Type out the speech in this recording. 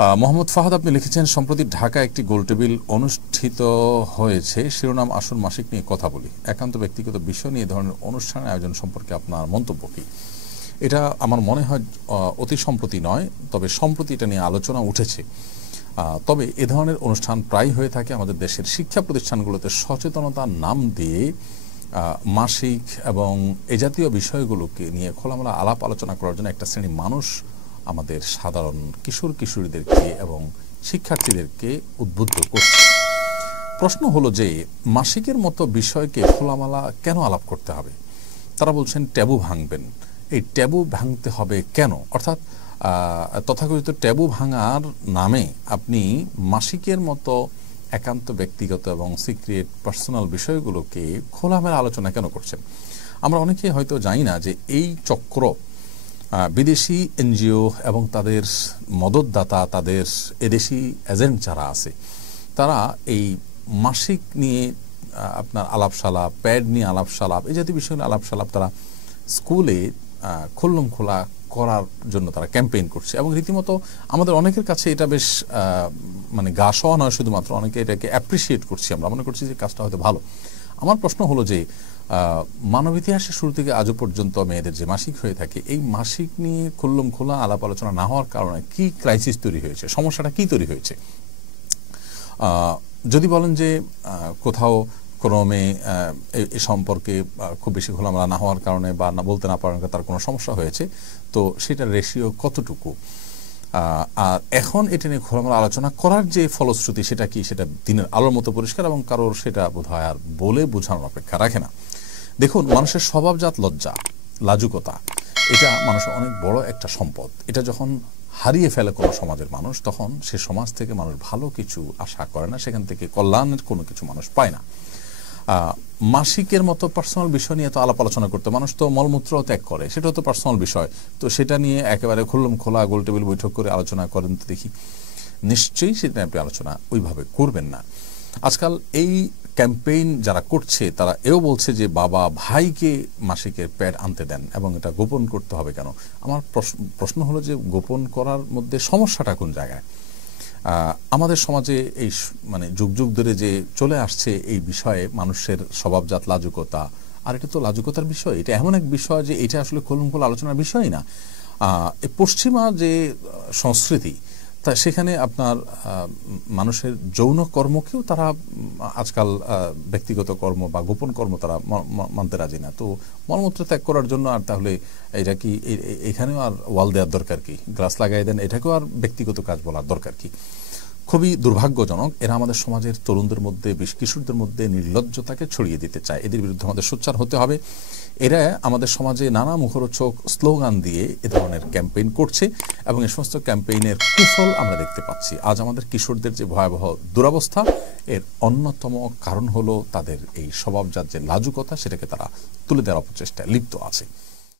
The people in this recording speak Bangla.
মোহাম্মদ ফাহাদ আপনি লিখেছেন, সম্প্রতি ঢাকায় একটি গোলটেবিল অনুষ্ঠিত হয়েছে, শিরোনাম আসল মাসিক নিয়ে কথা বলি। একান্ত ব্যক্তিগত বিষয় নিয়ে ধরনের অনুষ্ঠানের আয়োজন সম্পর্কে আপনার মন্তব্য কি? এটা আমার মনে হয় অতি সম্প্রতি নয়, তবে সম্প্রতি এটা নিয়ে আলোচনা উঠেছে। তবে এ ধরনের অনুষ্ঠান প্রায় হয়ে থাকে আমাদের দেশের শিক্ষা প্রতিষ্ঠানগুলোতে সচেতনতার নাম দিয়ে মাসিক এবং এ জাতীয় বিষয়গুলোকে নিয়ে খোলামেলা আলাপ আলোচনা করার জন্য একটা শ্রেণী মানুষ আমাদের সাধারণ কিশোর কিশোরীদেরকে এবং শিক্ষার্থীদেরকে উদ্বুদ্ধ করছে। প্রশ্ন হলো যে মাসিকের মতো বিষয়কে খোলামেলা কেন আলাপ করতে হবে? তারা বলছেন ট্যাবু ভাঙবেন। এই ট্যাবু ভাঙতে হবে কেন? অর্থাৎ তথাকথিত ট্যাবু ভাঙার নামে আপনি মাসিকের মতো একান্ত ব্যক্তিগত এবং সিক্রেট পার্সোনাল বিষয়গুলোকে খোলামেলা আলোচনা কেন করছেন? আমরা অনেকে হয়তো জানি না যে এই চক্র বিদেশি এনজিও এবং তাদের মদতদাতা, তাদের এদেশি এজেন্ট যারা আছে, তারা এই মাসিক নিয়ে আপনার আলাপসালাপ, প্যাড নিয়ে আলাপসালাপ, এই জাতীয় বিষয় নিয়ে আলাপসালাপ তারা স্কুলে খুল্লম খোলা করার জন্য তারা ক্যাম্পেইন করছে। এবং রীতিমতো আমাদের অনেকের কাছে এটা বেশ মানে গা সওয়া নয়, শুধুমাত্র অনেকে এটাকে অ্যাপ্রিসিয়েট করছি। আমরা মনে করছি যে কাজটা হয়তো ভালো। আমার প্রশ্ন হলো যে মানব ইতিহাসের শুরু থেকে আজও পর্যন্ত মেয়েদের যে মাসিক হয়ে থাকে, এই মাসিক নিয়ে খুল্লম খোলা আলাপ আলোচনা না হওয়ার কারণে কি ক্রাইসিস তৈরি হয়েছে, সমস্যাটা কি তৈরি হয়েছে? যদি বলেন যে কোথাও কোনো মেয়ে এ সম্পর্কে খুব বেশি খোলামেলা না হওয়ার কারণে বা না বলতে না পারার কারণে তার কোনো সমস্যা হয়েছে, তো সেটার রেশিও কতটুকু? আর এখন এটা নিয়ে খোলামেলা আলোচনা করার যে ফলশ্রুতি সেটা কি, সেটা দিনের আলোর মতো পরিষ্কার এবং কারোর সেটা বোধহয় আর বলে বোঝানোর অপেক্ষা রাখে না। দেখুন, মানুষের স্বভাবজাত লজ্জা, লাজুকতা, এটা মানুষের অনেক বড় একটা সম্পদ। এটা যখন হারিয়ে ফেলে কোনো সমাজের মানুষ, তখন সে সমাজ থেকে মানুষ ভালো কিছু আশা করে না, সেখান থেকে কল্যাণের কোনো কিছু মানুষ পায় না। মাসিকের মতো পার্সোনাল বিষয় নিয়ে তো আলাপ আলোচনা করতে, মানুষ তো মলমূত্র ত্যাগ করে, সেটাও তো পার্সোনাল বিষয়। তো সেটা নিয়ে একেবারে খুল্লম খোলা গোলটেবিল বৈঠক করে আলোচনা করেন তো দেখি? নিশ্চয়ই সেটা আপনি আলোচনা ওইভাবে করবেন না। আজকাল এই ক্যাম্পেইন যারা করছে তারা এও বলছে যে বাবা ভাইকে মাসিকের প্যাড আনতে দেন এবং এটা গোপন করতে হবে কেন? আমার প্রশ্ন হলো যে গোপন করার মধ্যে সমস্যাটা কোন জায়গায়? আমাদের সমাজে এই মানে যুগ যুগ ধরে যে চলে আসছে এই বিষয়ে মানুষের স্বভাবজাত লাজুকতা, আর এটা তো লাজুকতার বিষয়, এটা এমন এক বিষয় যে এটা আসলে খোলামেলা আলোচনার বিষয় না। পশ্চিমা যে সংস্কৃতি, তা সেখানে আপনার মানুষের যৌন কর্মকেও তারা আজকাল ব্যক্তিগত কর্ম বা গোপন কর্ম তারা মানতে রাজি না। তো মলমূত্র ত্যাগ করার জন্য আর তাহলে এটা কি এখানেও আর ওয়াল দেওয়ার দরকার কি? গ্লাস লাগাই দেন, এটাকেও আর ব্যক্তিগত কাজ বলার দরকার কি? খুবই দুর্ভাগ্যজনক। এরা আমাদের সমাজের তরুণদের মধ্যে, বিশেষ কিশোরদের মধ্যে নির্লজ্জতাকে ছড়িয়ে দিতে চায়। এদের বিরুদ্ধে আমাদের সোচ্চার হতে হবে। এরা আমাদের সমাজে নানা মুখরোচক স্লোগান দিয়ে এ ধরনের ক্যাম্পেইন করছে এবং এই সমস্ত ক্যাম্পেইনের কুফল আমরা দেখতে পাচ্ছি। আজ আমাদের কিশোরদের যে ভয়াবহ দুরবস্থা, এর অন্যতম কারণ হলো তাদের এই স্বভাবজাত যে লাজুকতা, সেটাকে তারা তুলে দেওয়ার অপচেষ্টায় লিপ্ত আছে।